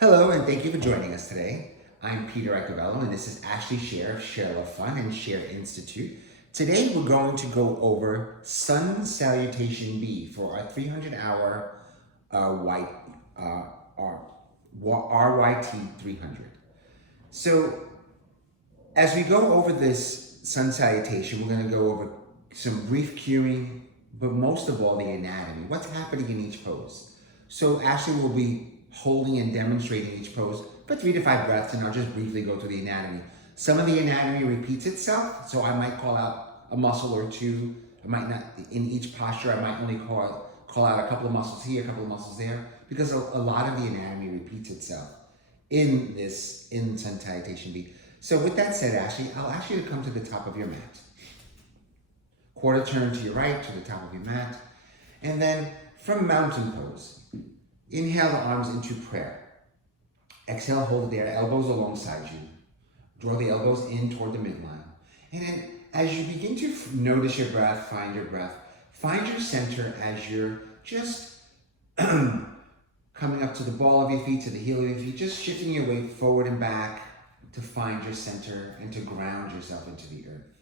Hello, and thank you for joining us today. I'm Peter Ecovello, and this is Ashley Share of ShareLove.Fund and Share Institute. Today, we're going to go over Sun Salutation B for our 300-hour RYT 300. So, as we go over this Sun Salutation, we're going to go over some brief cueing, but most of all, the anatomy. What's happening in each pose? So, Ashley will be holding and demonstrating each pose for 3 to 5 breaths, and I'll just briefly go through the anatomy. Some of the anatomy repeats itself, so I might call out a muscle or two. I might not, in each posture, I might only call out a couple of muscles here, a couple of muscles there, because a lot of the anatomy repeats itself in Sun Salutation B. So with that said, Ashley, I'll ask you to come to the top of your mat. Quarter turn to your right, to the top of your mat, and then from mountain pose, inhale the arms into prayer. Exhale, hold it there, elbows alongside you. Draw the elbows in toward the midline. And then as you begin to notice your breath, find your center as you're just coming up to the ball of your feet, to the heel of your feet, just shifting your weight forward and back to find your center and to ground yourself into the earth.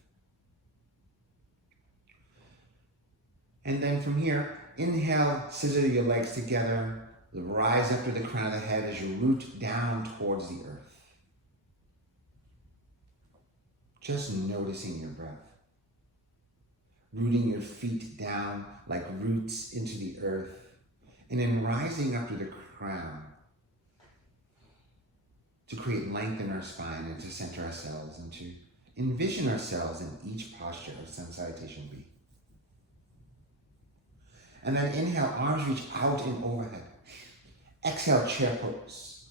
And then from here, inhale, scissor your legs together, rise up to the crown of the head as you root down towards the earth. Just noticing your breath. Rooting your feet down like roots into the earth, and then rising up to the crown to create length in our spine and to center ourselves and to envision ourselves in each posture of Sun Salutation B. And then inhale, arms reach out and overhead. Exhale, chair pose.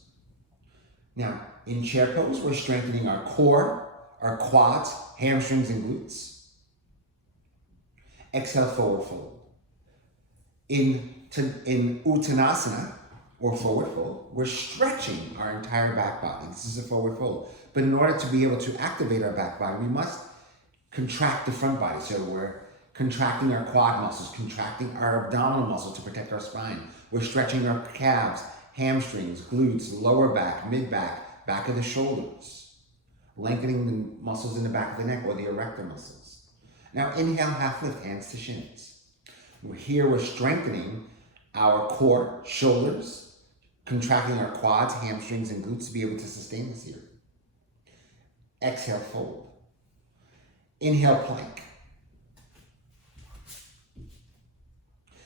Now, in chair pose, we're strengthening our core, our quads, hamstrings, and glutes. Exhale, forward fold. In Uttanasana, or forward fold, we're stretching our entire back body. This is a forward fold. But in order to be able to activate our back body, we must contract the front body. So we're contracting our quad muscles, contracting our abdominal muscles to protect our spine. We're stretching our calves, hamstrings, glutes, lower back, mid-back, back of the shoulders, lengthening the muscles in the back of the neck or the erector muscles. Now inhale, half lift, hands to shins. Here we're strengthening our core, shoulders, contracting our quads, hamstrings, and glutes to be able to sustain this here. Exhale, fold. Inhale, plank.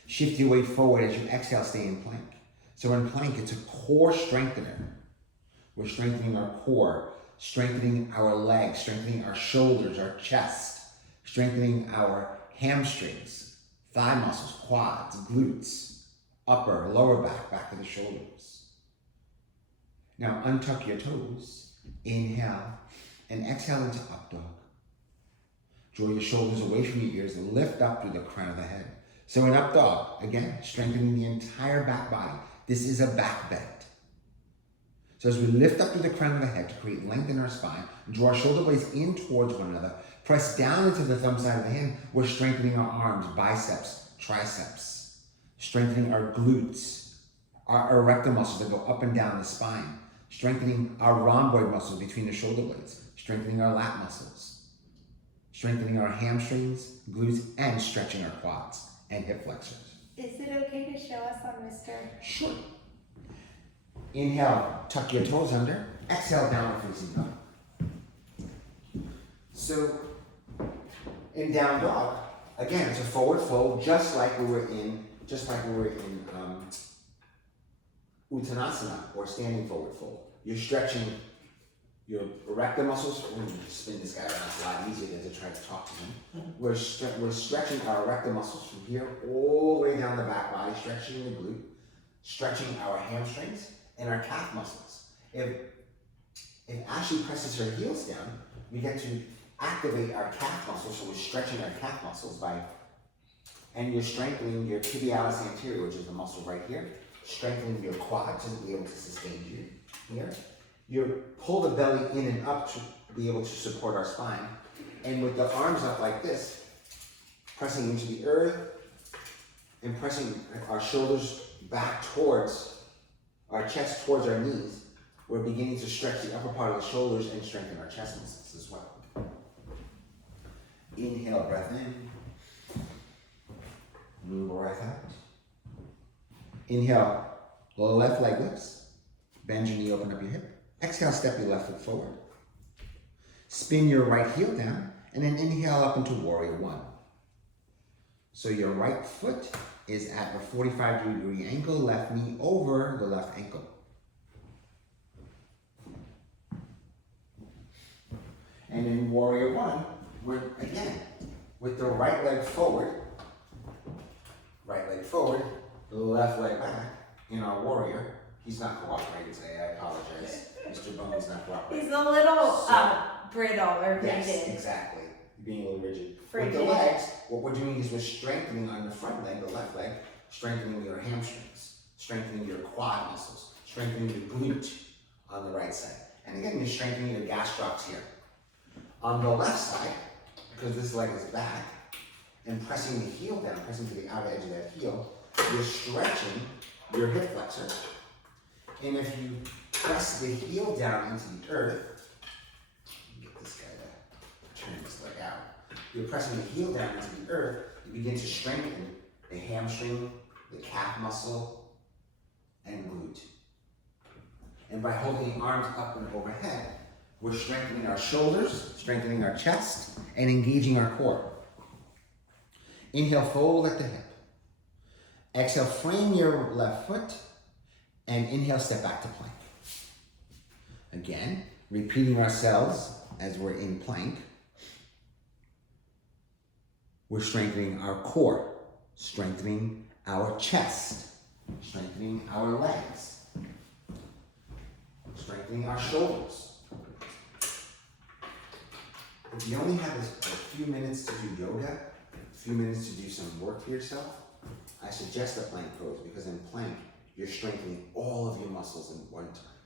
Shift your weight forward as you exhale, stay in plank. So in plank, it's a core strengthener. We're strengthening our core, strengthening our legs, strengthening our shoulders, our chest, strengthening our hamstrings, thigh muscles, quads, glutes, upper, lower back, back of the shoulders. Now untuck your toes, inhale, and exhale into up dog. Draw your shoulders away from your ears and lift up through the crown of the head. So in up dog, again, strengthening the entire back body. This is a back bend. So as we lift up to the crown of the head to create length in our spine, draw our shoulder blades in towards one another, press down into the thumb side of the hand, we're strengthening our arms, biceps, triceps, strengthening our glutes, our erector muscles that go up and down the spine, strengthening our rhomboid muscles between the shoulder blades, strengthening our lat muscles, strengthening our hamstrings, glutes, and stretching our quads and hip flexors. Is it okay to show us on Mr.? Sure. Inhale, tuck your toes under. Exhale, downward facing dog. So, in down dog, again, it's a forward fold, just like we were in Uttanasana, or standing forward fold. You're stretching your erector muscles. We're going to spin this guy around. It's a lot easier than to try to talk to him. We're stretching our erector muscles from here all the way down the back body, stretching the glute, stretching our hamstrings and our calf muscles. If Ashley presses her heels down, we get to activate our calf muscles, so we're stretching our calf muscles and you're strengthening your tibialis anterior, which is the muscle right here, strengthening your quad to be able to sustain you here. You pull the belly in and up to be able to support our spine. And with the arms up like this, pressing into the earth and pressing our shoulders back towards our chest towards our knees, we're beginning to stretch the upper part of the shoulders and strengthen our chest muscles as well. Inhale, breath in. Move breath out. Inhale, lower left leg lifts. Bend your knee, open up your hip. Exhale, step your left foot forward. Spin your right heel down, and then inhale up into warrior one. So your right foot is at a 45-degree angle, left knee over the left ankle. And in warrior one, we're again with the right leg forward, the left leg back. In our warrior, he's not cooperating today, I apologize. Mr. Bone's not cooperating. He's a little brittle or rigid. Yes, exactly. Being a little rigid. Frigid. With the legs, what we're doing is we're strengthening on the front leg, the left leg, strengthening your hamstrings, strengthening your quad muscles, strengthening your glute on the right side. And again, you're strengthening your gastrocs here. On the left side, because this leg is back, and pressing the heel down, pressing to the outer edge of that heel, you're stretching your hip flexor. And if you press the heel down into the earth, get this guy to turn this leg out. You're pressing the heel down into the earth, you begin to strengthen the hamstring, the calf muscle, and glute. And by holding the arms up and overhead, we're strengthening our shoulders, strengthening our chest, and engaging our core. Inhale, fold at the hip. Exhale, frame your left foot, and inhale, step back to plank. Again, repeating ourselves as we're in plank. We're strengthening our core, strengthening our chest, strengthening our legs, strengthening our shoulders. If you only have a few minutes to do yoga, a few minutes to do some work for yourself, I suggest the plank pose, because in plank, you're strengthening all of your muscles in one time,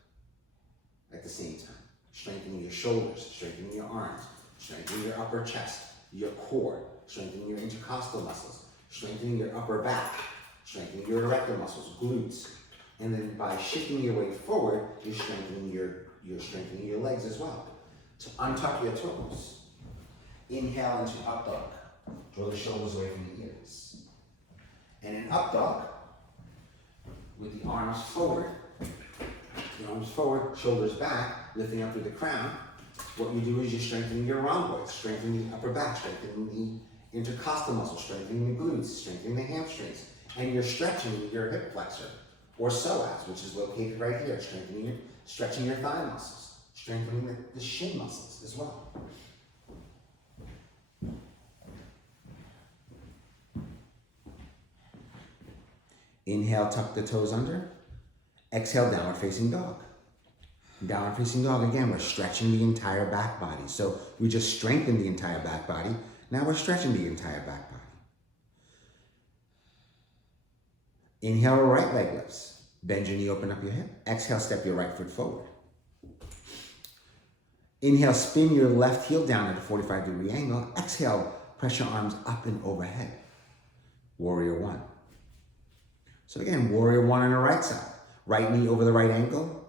at the same time. Strengthening your shoulders, strengthening your arms, strengthening your upper chest, your core, strengthening your intercostal muscles, strengthening your upper back, strengthening your erector muscles, glutes. And then by shifting your weight forward, you're strengthening your legs as well. So untuck your toes. Inhale into up dog. Draw the shoulders away from the ears. And in up dog, with the arms forward, shoulders back, lifting up through the crown, what you do is you're strengthening your rhomboids, strengthening the upper back, strengthening the intercostal muscles, strengthening the glutes, strengthening the hamstrings, and you're stretching your hip flexor, or psoas, which is located right here, stretching your thigh muscles, strengthening the shin muscles as well. Inhale, tuck the toes under. Exhale, downward facing dog. Downward facing dog, again, we're stretching the entire back body. So we just strengthened the entire back body. Now we're stretching the entire back body. Inhale, right leg lifts. Bend your knee, open up your hip. Exhale, step your right foot forward. Inhale, spin your left heel down at a 45-degree angle. Exhale, press your arms up and overhead. Warrior one. So again, warrior one on the right side. Right knee over the right ankle.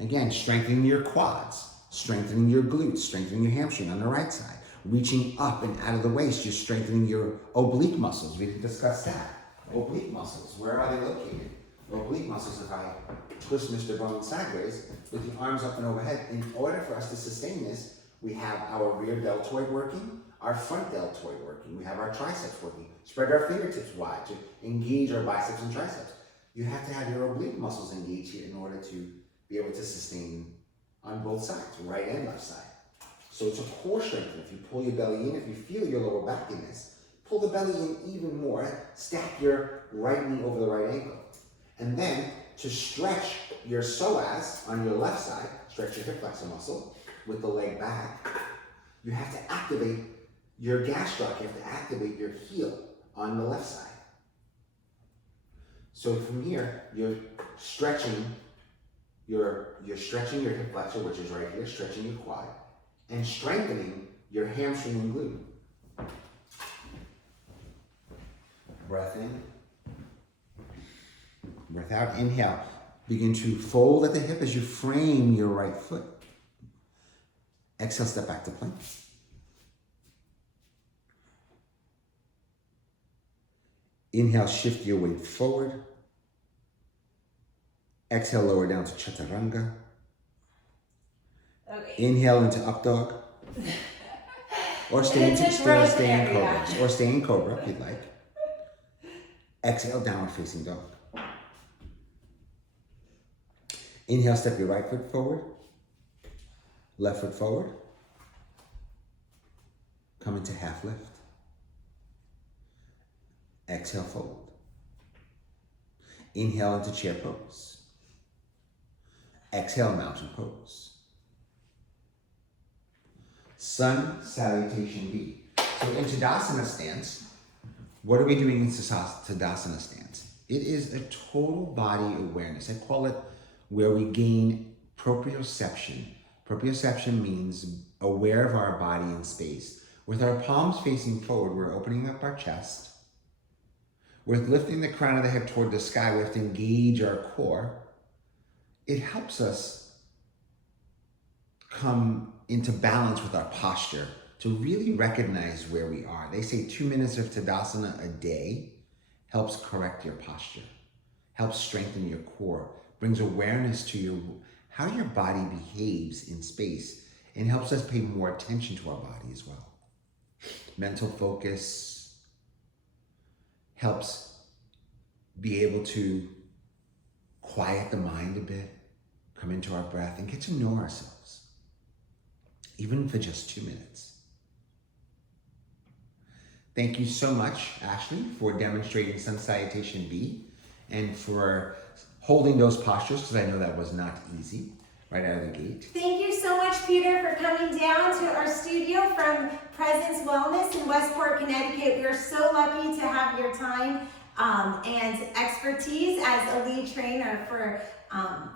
Again, strengthening your quads, strengthening your glutes, strengthening your hamstring on the right side. Reaching up and out of the waist, you're strengthening your oblique muscles. We discussed that. Oblique muscles, where are they located? Oblique muscles, if I twist Mr. Bone sideways, with the arms up and overhead, in order for us to sustain this, we have our rear deltoid working, our front deltoid working, we have our triceps working. Spread our fingertips wide to engage our biceps and triceps. You have to have your oblique muscles engaged here in order to be able to sustain on both sides, right and left side. So it's a core strength. If you pull your belly in, if you feel your lower back in this, pull the belly in even more, stack your right knee over the right ankle. And then to stretch your psoas on your left side, stretch your hip flexor muscle with the leg back, you have to activate your gastroc, you have to activate your heel on the left side. So from here, you're stretching your hip flexor, which is right here, stretching your quad, and strengthening your hamstring and glute. Breath in. Breath out. Inhale. Begin to fold at the hip as you frame your right foot. Exhale, step back to plank. Inhale, shift your weight forward. Exhale, lower down to chaturanga. Okay. Inhale into up dog. Or stay in area. cobra. Or stay in cobra if you'd like. Exhale, downward facing dog. Inhale, step your right foot forward. Left foot forward. Come into half lift. Exhale, fold. Inhale into chair pose. Exhale, mountain pose. Sun Salutation B. So in Tadasana stance, what are we doing in Tadasana stance? It is a total body awareness. I call it where we gain proprioception. Proprioception means aware of our body in space. With our palms facing forward, we're opening up our chest. With lifting the crown of the head toward the sky, we have to engage our core. It helps us come into balance with our posture to really recognize where we are. They say 2 minutes of Tadasana a day helps correct your posture, helps strengthen your core, brings awareness to how your body behaves in space, and helps us pay more attention to our body as well. Mental focus helps be able to quiet the mind a bit, come into our breath, and get to know ourselves, even for just 2 minutes. Thank you so much, Ashley, for demonstrating Sun Salutation B and for holding those postures, because I know that was not easy right out of the gate. Thank you so much, Peter, for coming down to our studio from Presence Wellness in Westport, Connecticut. We are so lucky to have your time and expertise as a lead trainer for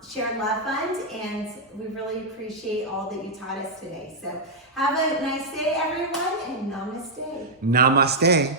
ShareLove.Fund, and we really appreciate all that you taught us today. So have a nice day, everyone, and namaste. Namaste.